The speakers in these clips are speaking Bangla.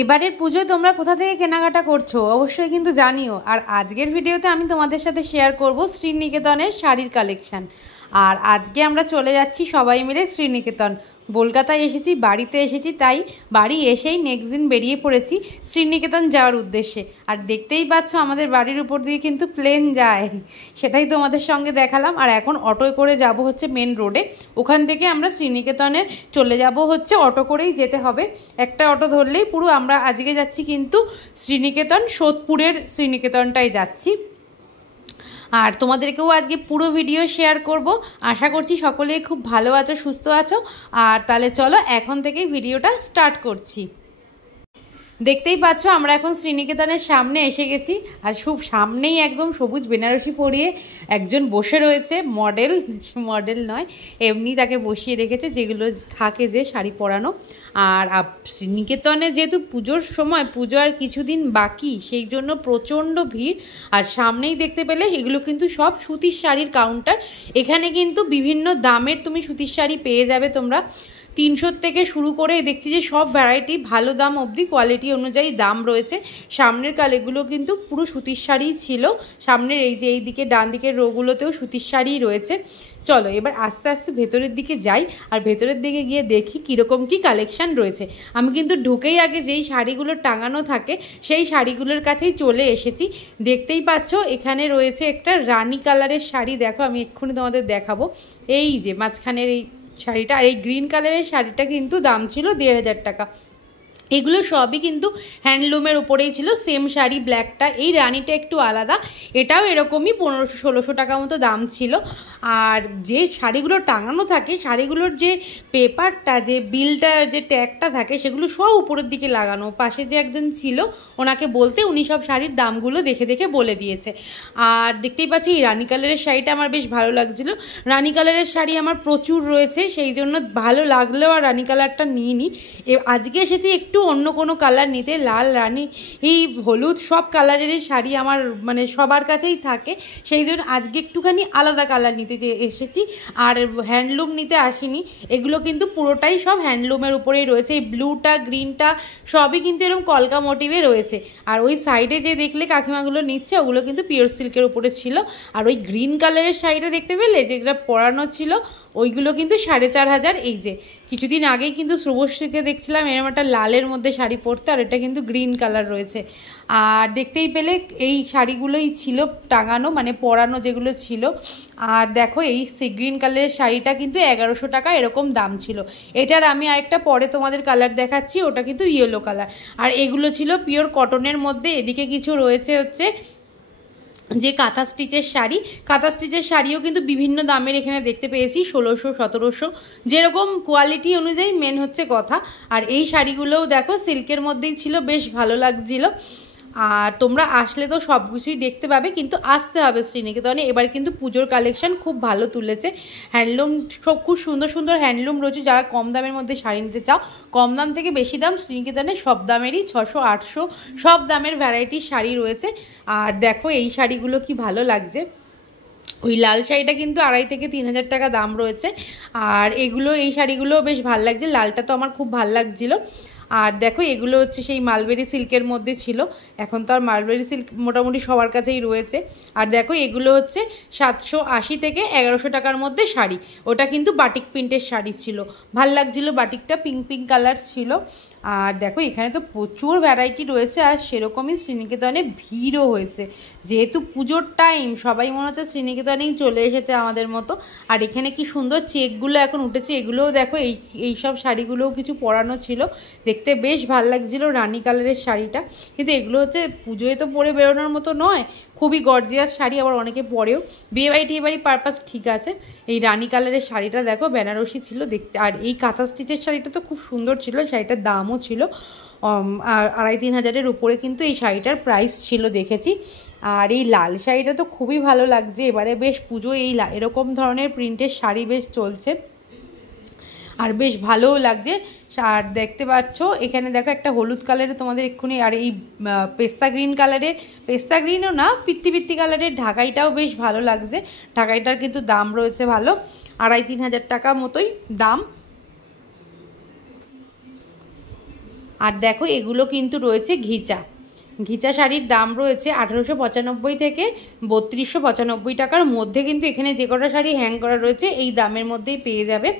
এবারের পুজোয় তোমরা কোথা থেকে কেনাকাটা করছো অবশ্যই কিন্তু জানিও। আর আজকের ভিডিওতে আমি তোমাদের সাথে শেয়ার করব শ্রীনিকেতনের শাড়ির কালেকশান। আর আজকে আমরা চলে যাচ্ছি সবাই মিলে শ্রীনিকেতন। কলকাতায় এসেছি, বাড়িতে এসেছি, তাই বাড়ি এসেই নেক্সট দিন বেরিয়ে পড়েছি শ্রীনিকেতন যাওয়ার উদ্দেশ্যে। আর দেখতেই পাচ্ছ আমাদের বাড়ির উপর দিয়ে কিন্তু প্লেন যায়, সেটাই তোমাদের সঙ্গে দেখালাম। আর এখন অটোয় করে যাব হচ্ছে মেন রোডে, ওখান থেকে আমরা শ্রীনিকেতনে চলে যাব হচ্ছে অটো করেই যেতে হবে। একটা অটো ধরলেই পুরো আমরা আজকে যাচ্ছি কিন্তু শ্রীনিকেতন, সোদপুরের শ্রীনিকেতনটাই যাচ্ছি। আর তোমাদেরকেও আজকে পুরো ভিডিও শেয়ার করব। আশা করছি সকলেই খুব ভালো আছো, সুস্থ আছো। আর তাহলে চলো এখন থেকেই ভিডিওটা স্টার্ট করছি। দেখতেই পাচ্ছ আমরা এখন শ্রীনিকেতনের সামনে এসে গেছি। আর খুব সামনেই একদম সবুজ বেনারসি পরিয়ে একজন বসে রয়েছে, মডেল নয়, এমনি তাকে বসিয়ে রেখেছে, যেগুলো থাকে যে শাড়ি পরানো। আর শ্রীনিকেতনে যেহেতু পুজোর সময়, পুজো আর কিছুদিন বাকি, সেই জন্য প্রচণ্ড ভিড়। আর সামনেই দেখতে পেলে এগুলো কিন্তু সব সুতির শাড়ির কাউন্টার। এখানে কিন্তু বিভিন্ন দামের তুমি সুতির শাড়ি পেয়ে যাবে তোমরা। 300 থেকে শুরু করে দেখছি যে সব ভ্যারাইটি, ভালো দাম অবধি কোয়ালিটি অনুযায়ী দাম রয়েছে। সামনের কালেগুলো কিন্তু পুরো সুতির শাড়িই ছিল। সামনের এই যে এই দিকে ডান দিকের রোগুলোতেও সুতির শাড়িই রয়েছে। চলো এবার আস্তে আস্তে ভেতরের দিকে যাই, আর ভেতরের দিকে গিয়ে দেখি কীরকম কী কালেকশান রয়েছে। আমি কিন্তু ঢুকেই আগে যেই শাড়িগুলো টাঙানো থাকে সেই শাড়িগুলোর কাছেই চলে এসেছি। দেখতেই পাচ্ছ এখানে রয়েছে একটা রানী কালারের শাড়ি, দেখো আমি এক্ষুনি তোমাদের দেখাবো। এই যে মাঝখানের এই শাড়িটা, আর এই গ্রিন কালারের শাড়িটা কিন্তু দাম ছিল 1500 টাকা। এগুলো সবই কিন্তু হ্যান্ডলুমের উপরেই ছিল। সেম শাড়ি ব্ল্যাকটা, এই রানিটা একটু আলাদা, এটাও এরকমই 1500-1600 টাকা মতো দাম ছিল। আর যে শাড়িগুলো টাঙানো থাকে, শাড়িগুলোর যে পেপারটা, যে বিলটা, যে ট্যাগটা থাকে, সেগুলো সব উপরের দিকে লাগানো। পাশে যে একজন ছিল, ওনাকে বলতে উনি সব শাড়ির দামগুলো দেখে দেখে বলে দিয়েছে। আর দেখতেই পাচ্ছি এই রানী কালারের শাড়িটা আমার বেশ ভালো লাগছিলো। রানী কালারের শাড়ি আমার প্রচুর রয়েছে, সেই জন্য ভালো লাগলেও আর রানী কালারটা নিইনি। আজকে এসেছি একটু অন্য কোনো কালার নিতে। লাল, রানী, এই হলুদ, সব কালারেরই শাড়ি আমার মানে সবার কাছেই থাকে, সেই জন্য আজকে একটুখানি আলাদা কালার নিতে এসেছি। আর হ্যান্ডলুম নিতে আসিনি, এগুলো কিন্তু পুরোটাই সব হ্যান্ডলুমের উপরেই রয়েছে। এই ব্লুটা, গ্রিনটা সবই কিন্তু এরকম কলকা মোটিভে রয়েছে। আর ওই সাইডে যে দেখলে কাকিমাগুলো নিচ্ছে, ওগুলো কিন্তু পিওর সিল্কের উপরে ছিল। আর ওই গ্রিন কালারের শাড়িটা দেখতে পেলে, যেগুলো পরানো ছিল, ওইগুলো কিন্তু 4500। এই যে কিছুদিন আগেই কিন্তু শুভশ্রীকে দেখছিলাম এরকম একটা লালের মধ্যে শাড়ি পরতে, আর এটা কিন্তু গ্রিন কালার রয়েছে। আর দেখতেই পেলে এই শাড়িগুলোই ছিল টাঙানো, মানে পরানো যেগুলো ছিল। আর দেখো এই গ্রিন কালারের শাড়িটা কিন্তু 1100 টাকা এরকম দাম ছিল। এটার আমি আরেকটা পরে তোমাদের কালার দেখাচ্ছি, ওটা কিন্তু ইয়েলো কালার। আর এগুলো ছিল পিওর কটনের মধ্যে। এদিকে কিছু রয়েছে হচ্ছে যে কাঁথা স্টিচের শাড়ি, কাঁথা স্টিচের শাড়িও কিন্তু বিভিন্ন দামের এখানে দেখতে পেয়েছি, 1600-1700, যেরকম কোয়ালিটি অনুযায়ী মেন হচ্ছে কথা। আর এই শাড়িগুলোও দেখো সিল্কের মধ্যেই ছিল, বেশ ভালো লাগছিল। আর তোমরা আসলে তো সব কিছুই দেখতে পাবে, কিন্তু আসতে হবে শ্রীনিকেতনে। এবার কিন্তু পুজোর কালেকশন খুব ভালো তুলেছে। হ্যান্ডলুম সব খুব সুন্দর সুন্দর হ্যান্ডলুম রয়েছে। যারা কম দামের মধ্যে শাড়ি নিতে চাও, কম দাম থেকে বেশি দাম, শ্রীনিকেতনে সব দামেরই 600-800 সব দামের ভ্যারাইটির শাড়ি রয়েছে। আর দেখো এই শাড়িগুলো কি ভালো লাগছে। ওই লাল শাড়িটা কিন্তু 2500 থেকে 3000 টাকা দাম রয়েছে। আর এগুলো, এই শাড়িগুলো বেশ ভালো লাগছে। লালটা তো আমার খুব ভালো লাগছিলো। আর দেখো এগুলো হচ্ছে সেই মালবেরি সিল্কের মধ্যে ছিল। এখন তো আর মালবেরি সিল্ক মোটামুটি সবার কাছেই রয়েছে। আর দেখো এগুলো হচ্ছে 780 থেকে 1100 টাকার মধ্যে শাড়ি। ওটা কিন্তু বাটিক প্রিন্টের শাড়ি ছিল, ভাল লাগছিলো। বাটিকটা পিঙ্ক পিঙ্ক কালার ছিল। আর দেখো এখানে তো প্রচুর ভ্যারাইটি রয়েছে। আর সেরকমই শ্রীনিকেতনে ভিড়ও হয়েছে, যেহেতু পুজোর টাইম, সবাই মনে হচ্ছে শ্রীনিকেতনেই চলে এসেছে আমাদের মতো। আর এখানে কি সুন্দর চেকগুলো এখন উঠেছে, এগুলোও দেখো, এই সব শাড়িগুলোও কিছু পরানো ছিল, দেখতে বেশ ভালো লাগছিলো রানী কালারের শাড়িটা। কিন্তু এগুলো হচ্ছে পুজোয় তো পরে বেরোনোর মতো নয়, খুবই গর্জিয়াস শাড়ি, আবার অনেকে পরেও। বিয়ে বাড়ি পারপাস ঠিক আছে। এই রানী কালারের শাড়িটা দেখো বেনারসি ছিল দেখতে। আর এই কাঁথা স্টিচের শাড়িটা তো খুব সুন্দর ছিল, শাড়িটার দামও ছিল 2500-3000 উপরে কিন্তু এই শাড়িটার প্রাইস ছিল দেখেছি। আর এই লাল শাড়িটা তো খুবই ভালো লাগছে। এবারে বেশ পুজো এই এরকম ধরনের প্রিন্টের শাড়ি বেশ চলছে, আর বেশ ভালোও লাগছে। আর দেখতে পাচ্ছ এখানে দেখো একটা হলুদ কালারের তোমাদের এক্ষুনি, আর এই পেস্তা গ্রিন কালারের, পেস্তা গ্রিনও না, পিত্তি কালারের ঢাকাইটাও বেশ ভালো লাগছে। ঢাকাইটার কিন্তু দাম রয়েছে ভালো, 2500-3000 টাকা মতোই দাম। আর দেখো এগুলো কিন্তু রয়েছে ঘিচা। ঘিচা শাড়ির দাম রয়েছে 1895 থেকে 3295 টাকার মধ্যে, কিন্তু এখানে যে কটা শাড়ি হ্যাং করা রয়েছে এই দামের মধ্যেই পেয়ে যাবে।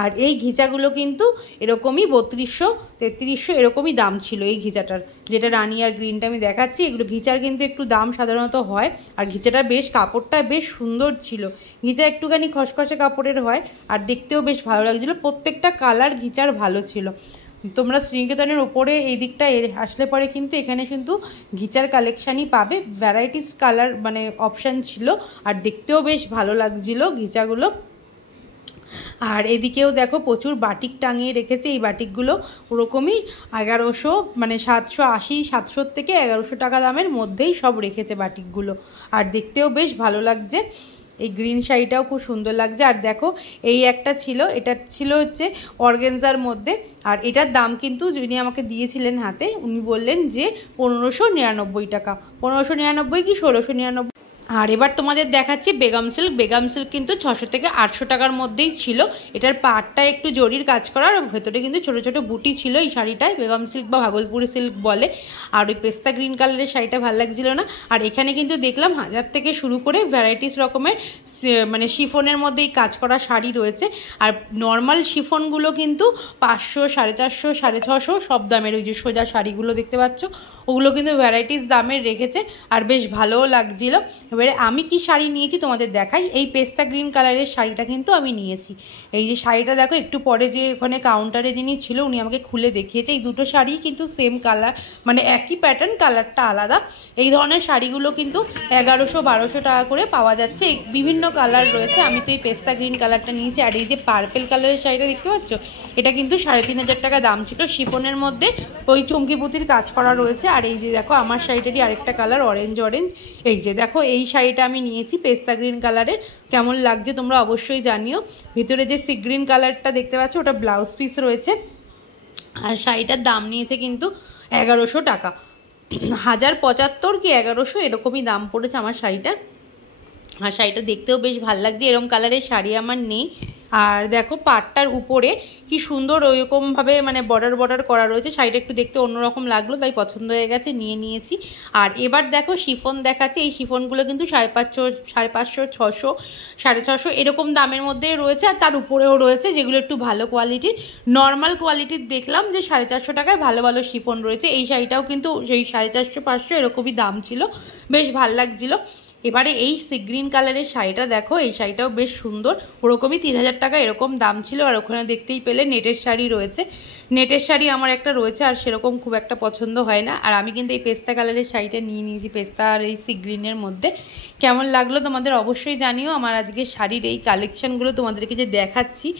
আর এই ঘিচাগুলো কিন্তু এরকমই 3200 3300 এরকমই দাম ছিল এই ঘিচাটার, যেটা রানি আর গ্রিনটা আমি দেখাচ্ছি। এগুলো ঘিচার কিন্তু একটু দাম সাধারণত হয়, আর ঘিচাটা বেশ কাপড়টা বেশ সুন্দর ছিল। ঘিচা একটুখানি খসখসে কাপড়ের হয় আর দেখতেও বেশ ভালো লাগছিলো। প্রত্যেকটা কালার ঘিচার ভালো ছিল। তোমরা শ্রীনিকেতনের উপরে এই দিকটা আসলে পরে কিন্তু এখানে কিন্তু ঘিচার কালেকশানই পাবে, ভ্যারাইটিস কালার মানে অপশান ছিল, আর দেখতেও বেশ ভালো লাগছিলো ঘিচাগুলো। আর এদিকেও দেখো প্রচুর বাটিক টাঙিয়ে রেখেছে। এই বাটিকগুলো ওরকমই 1100 মানে 780 700 থেকে 1100 টাকা দামের মধ্যেই সব রেখেছে বাটিকগুলো, আর দেখতেও বেশ ভালো লাগছে। এই গ্রিন শাড়িটাও খুব সুন্দর লাগছে। আর দেখো এই একটা ছিল, এটা ছিল হচ্ছে অর্গেনজার মধ্যে, আর এটার দাম কিন্তু যিনি আমাকে দিয়েছিলেন হাতে উনি বললেন যে 1599 টাকা, 1599 কি 1699। আর এবার তোমাদের দেখাচ্ছি বেগম সিল্ক। বেগম সিল্ক কিন্তু 600 থেকে 800 টাকার মধ্যেই ছিল। এটার পাড়টা একটু জরির কাজ করা, আর ভেতরে কিন্তু ছোট ছোট বুটি ছিল এই শাড়িটায়। বেগম সিল্ক বা ভাগলপুরি সিল্ক বলে। আর ওই পেস্তা গ্রিন কালারের শাড়িটা ভালো লাগছিল না। আর এখানে কিন্তু দেখলাম 1000 থেকে শুরু করে ভ্যারাইটিস রকমের মানে শিফনের মধ্যেই কাজ করা শাড়ি রয়েছে। আর নর্মাল শিফনগুলো কিন্তু 500 450 650 সব দামের। ওই যে সোজা শাড়িগুলো দেখতে পাচ্ছ ওগুলো কিন্তু ভ্যারাইটিস দামের রেখেছে, আর বেশ ভালোও লাগছিল। এবারে আমি কি শাড়ি নিয়েছি তোমাদের দেখাই। এই পেস্তা গ্রিন কালারের শাড়িটা কিন্তু আমি নিয়েছি। এই যে শাড়িটা দেখো, একটু পরে যে ওখানে কাউন্টারে যিনি ছিল উনি আমাকে খুলে দেখিয়েছে। এই দুটো শাড়ি কিন্তু সেম কালার, মানে একই প্যাটার্ন, কালারটা আলাদা। এই ধরনের শাড়িগুলো কিন্তু 1100-1200 টাকা করে পাওয়া যাচ্ছে। বিভিন্ন কালার রয়েছে। আমি তো এই পেস্তা গ্রিন কালারটা নিয়েছি। আর এই যে পার্পেল কালারের শাড়িটা দেখতে পাচ্ছ, এটা কিন্তু 3500 টাকা দাম ছিল। শিফনের মধ্যে ওই চুমকি পুঁতির কাজ করা রয়েছে। আর এই যে দেখো আমার শাড়িটারই আরেকটা কালার অরেঞ্জ অরেঞ্জ। এই যে দেখো এই শাড়িটা আমি নিয়েছি পেস্তা গ্রিন কালারের। কেমন লাগছে তোমরা অবশ্যই জানিও। ভিতরে যে সি গ্রিন কালারটা দেখতে পাচ্ছ ওটা ব্লাউজ পিস রয়েছে। আর শাড়িটার দাম নিয়েছে কিন্তু 1100 টাকা, 1075 কি 1100 এরকমই দাম পড়েছে আমার শাড়িটার। আর শাড়িটা দেখতেও বেশ ভালো লাগছে। এরকম কালারের শাড়ি আমার নেই। আর দেখো পাটটার উপরে কি সুন্দর ওইরকমভাবে মানে বর্ডার বর্ডার করা রয়েছে। শাড়িটা একটু দেখতে অন্যরকম লাগলো, তাই পছন্দ হয়ে গেছে, নিয়ে নিয়েছি। আর এবার দেখো শিফন দেখাচ্ছে। এই শিফনগুলো কিন্তু 550, 550, 600, 650 এরকম দামের মধ্যে রয়েছে। আর তার উপরেও রয়েছে যেগুলো একটু ভালো কোয়ালিটির। নর্মাল কোয়ালিটির দেখলাম যে 450 টাকায় ভালো ভালো শিফন রয়েছে। এই শাড়িটাও কিন্তু সেই 450-500 এরকমই দাম ছিল, বেশ ভাল লাগছিলো। এবারে এই সি গ্রিন কালারের শাড়িটা দেখো, এই শাড়িটাও বেশ সুন্দর। ওরকমই 3000 টাকা এরকম দাম ছিল। আর ওখানে দেখতেই পেলে নেটের শাড়ি রয়েছে। নেটের শাড়ি আমার একটা রয়েছে, আর সেরকম খুব একটা পছন্দ হয় না। আর আমি কিন্তু এই পেস্তা কালারের শাড়িটা নিয়ে নিয়েছি, পেস্তা আর এই সি গ্রিনের মধ্যে। কেমন লাগলো তোমাদের অবশ্যই জানিও। আমার আজকে শাড়ির এই কালেকশানগুলো তোমাদেরকে যে দেখাচ্ছি।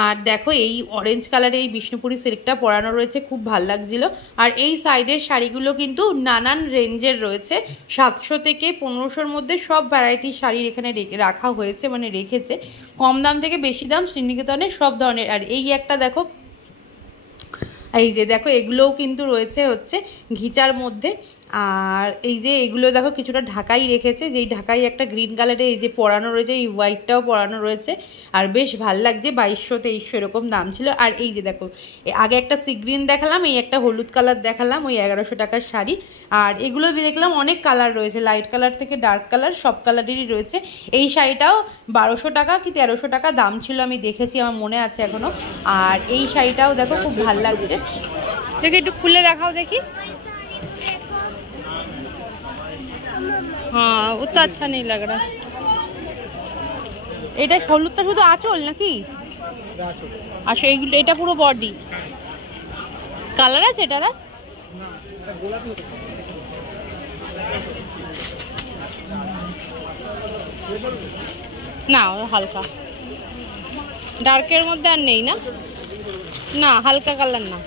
আর দেখো এই অরেঞ্জ কালারের এই বিষ্ণুপুরি সিল্কটা পরানো রয়েছে, খুব ভাল লাগছিলো। আর এই সাইডের শাড়িগুলো কিন্তু নানান রেঞ্জের রয়েছে। 700 থেকে 1500-র মধ্যে সব ভ্যারাইটি শাড়ি এখানে রাখা হয়েছে, মানে রেখেছে। কম দাম থেকে বেশি দাম শ্রীনিকেতনের সব ধরনের। আর এই একটা দেখো, এই যে দেখো এগুলোও কিন্তু রয়েছে হচ্ছে ঘিচার মধ্যে। আর এই যে এগুলো দেখো কিছুটা ঢাকাই রেখেছে, যেই ঢাকাই একটা গ্রিন কালারের এই যে পরানো রয়েছে, এই হোয়াইটটাও পরানো রয়েছে। আর বেশ ভাল লাগছে। 2200-2300 এরকম দাম ছিল। আর এই যে দেখো আগে একটা সি গ্রিন দেখালাম, এই একটা হলুদ কালার দেখালাম, ওই 1100 টাকার শাড়ি। আর এগুলো দেখলাম অনেক কালার রয়েছে, লাইট কালার থেকে ডার্ক কালার সব কালারেরই রয়েছে। এই শাড়িটাও 1200 টাকা কি 1300 টাকা দাম ছিল, আমি দেখেছি, আমার মনে আছে এখনো। আর এই শাড়িটাও দেখো খুব ভাল লাগছে। দেখি একটু খুলে দেখাও দেখি। हाँ उतना अच्छा नहीं लग रहा। এটা হলুদটা শুধু আঁচল নাকি? আচ্ছা এইগুলো এটা পুরো বডি কালার আছে এটা না? হালকা ডার্কের মধ্যে আর নেই না? না হালকা কালার না।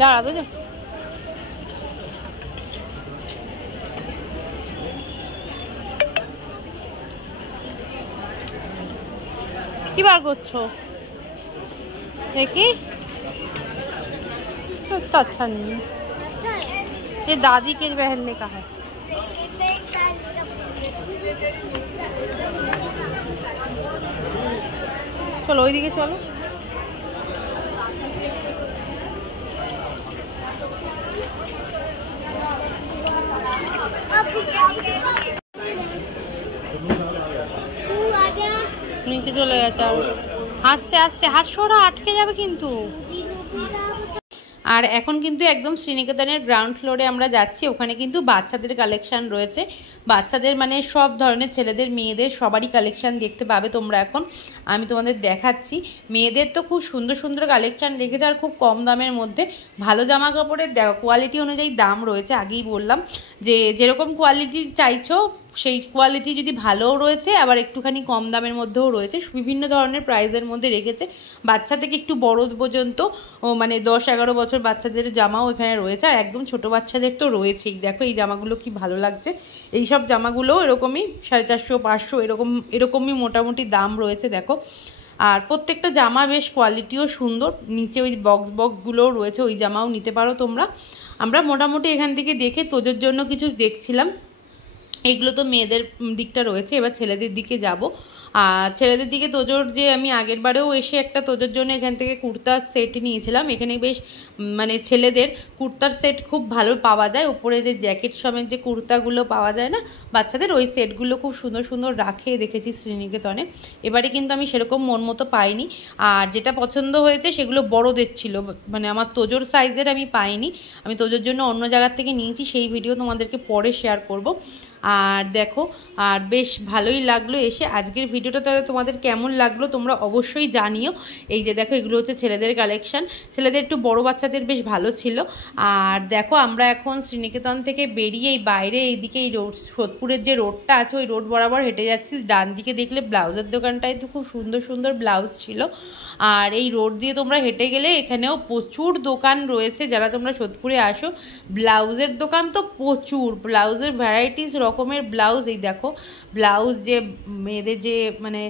দাঁড়া বুঝো কি বার করছো देखी तो अच्छा नहीं है। ये दादी के पहनने का है। চলো ওইদিকে চলো। নিচে চলে গেছে আর হাসছে আসছে, হাসছোরা আটকে যাবে কিন্তু। আর এখন কিন্তু একদম শ্রীনিকেতনের গ্রাউন্ড ফ্লোরে আমরা যাচ্ছি, ওখানে কিন্তু বাচ্চাদের কালেকশান রয়েছে, বাচ্চাদের মানে সব ধরনের ছেলেদের মেয়েদের সবারই কালেকশান দেখতে পাবে তোমরা। এখন আমি তোমাদের দেখাচ্ছি, মেয়েদের তো খুব সুন্দর সুন্দর কালেকশান রেখেছে আর খুব কম দামের মধ্যে। ভালো জামা কাপড়ের কোয়ালিটি অনুযায়ী দাম রয়েছে, আগেই বললাম যে যেরকম কোয়ালিটি চাইছো সেই কোয়ালিটি যদি ভালোও রয়েছে, আবার একটুখানি কম দামের মধ্যেও রয়েছে, বিভিন্ন ধরনের প্রাইসের মধ্যে রেখেছে। বাচ্চা থেকে একটু বড় পর্যন্ত মানে 10-11 বছর বাচ্চাদের জামাও এখানে রয়েছে, আর একদম ছোট বাচ্চাদের তো রয়েছেই। দেখো এই জামাগুলো কি ভালো লাগছে, এই সব জামাগুলো এরকমই 450-500 এরকমই মোটামুটি দাম রয়েছে দেখো। আর প্রত্যেকটা জামা বেশ কোয়ালিটিও সুন্দর, নিচে ওই বক্সগুলোও রয়েছে, ওই জামাও নিতে পারো তোমরা। আমরা মোটামুটি এখান থেকে দেখে তোদের জন্য কিছু দেখছিলাম, এইগুলো তো মেয়েদের দিকটা রয়েছে, এবার ছেলেদের দিকে যাব। আর ছেলেদের দিকে তোজোর যে আমি আগের বারেও এসে একটা তোজোর জন্য এখান থেকে কুর্তার সেট নিয়েছিলাম, এখানে বেশ মানে ছেলেদের কুর্তার সেট খুব ভালো পাওয়া যায়, ওপরে যে জ্যাকেট সমেত যে কুর্তাগুলো পাওয়া যায় না বাচ্চাদের, ওই সেটগুলো খুব সুন্দর সুন্দর রাখে দেখেছি শ্রীনিকেতনে। এবারে কিন্তু আমি সেরকম মন মতো পাইনি, আর যেটা পছন্দ হয়েছে সেগুলো বড়দের ছিল, মানে আমার তোজোর সাইজের আমি পাইনি, আমি তোজোর জন্য অন্য জায়গার থেকে নিয়েছি, সেই ভিডিও তোমাদেরকে পরে শেয়ার করব। আর দেখো আর বেশ ভালোই লাগলো এসে। আজকের ভিডিওটা তাহলে তোমাদের কেমন লাগলো তোমরা অবশ্যই জানিও। এই যে দেখো এগুলো হচ্ছে ছেলেদের কালেকশান, ছেলেদের একটু বড় বাচ্চাদের বেশ ভালো ছিল। আর দেখো আমরা এখন শ্রীনিকেতন থেকে বেরিয়ে এই বাইরে এইদিকে এই রোড সোদপুরের যে রোডটা আছে ওই রোড বরাবর হেঁটে যাচ্ছি। ডান দিকে দেখলে ব্লাউজের দোকানটায় তো খুব সুন্দর সুন্দর ব্লাউজ ছিল, আর এই রোড দিয়ে তোমরা হেঁটে গেলে এখানেও প্রচুর দোকান রয়েছে। যারা তোমরা সোদপুরে আসো, ব্লাউজের দোকান তো প্রচুর, ব্লাউজের ভ্যারাইটিস রকমের ব্লাউজ, এই দেখো ব্লাউজ যে মেয়েদের যে মানে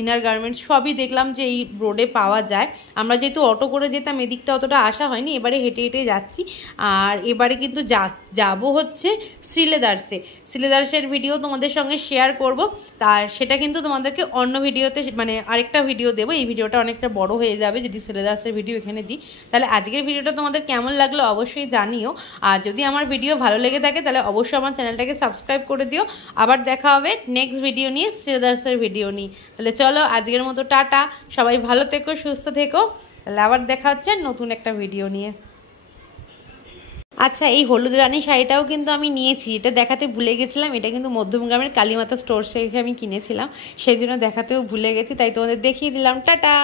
ইনার গার্মেন্টস সবই দেখলাম যে এই রোডে পাওয়া যায়। আমরা যেহেতু অটো করে যেতাম এদিকটা অতটা আসা হয়নি, এবারে হেঁটে হেঁটে যাচ্ছি। আর এবারে কিন্তু যাবো হচ্ছে শ্রীলেদার্সের ভিডিও তোমাদের সঙ্গে শেয়ার করব, তার সেটা কিন্তু তোমাদেরকে অন্য ভিডিওতে মানে আরেকটা ভিডিও দেবো। এই ভিডিওটা অনেকটা বড় হয়ে যাবে যদি শ্রীলেদার্সের ভিডিও এখানে দিই। তাহলে আজকের ভিডিওটা তোমাদের কেমন লাগলো অবশ্যই জানিও, আর যদি আমার ভিডিও ভালো লেগে থাকে তাহলে অবশ্যই আমার চ্যানেলটাকে সাবস্ক্রাইব করে দিও। আবার দেখা হবে নেক্সট ভিডিও নিয়ে, শ্রীলেদার্সের ভিডিও নিয়ে। তাহলে চলো আজকের মতো টাটা, সবাই ভালো থেকো সুস্থ থেকো, তাহলে আবার দেখা হচ্ছে নতুন একটা ভিডিও নিয়ে। আচ্ছা এই হলুদ রানী শাড়িটাও কিন্তু আমি নিয়েছি, এটা দেখাতে ভুলে গেছিলাম, এটা কিন্তু মধ্যমগ্রামের কালীমাতা স্টোর থেকে আমি কিনেছিলাম, সেই জন্য দেখাতেও ভুলে গেছি, তাই তোমাদের দেখিয়ে দিলাম। টাটা।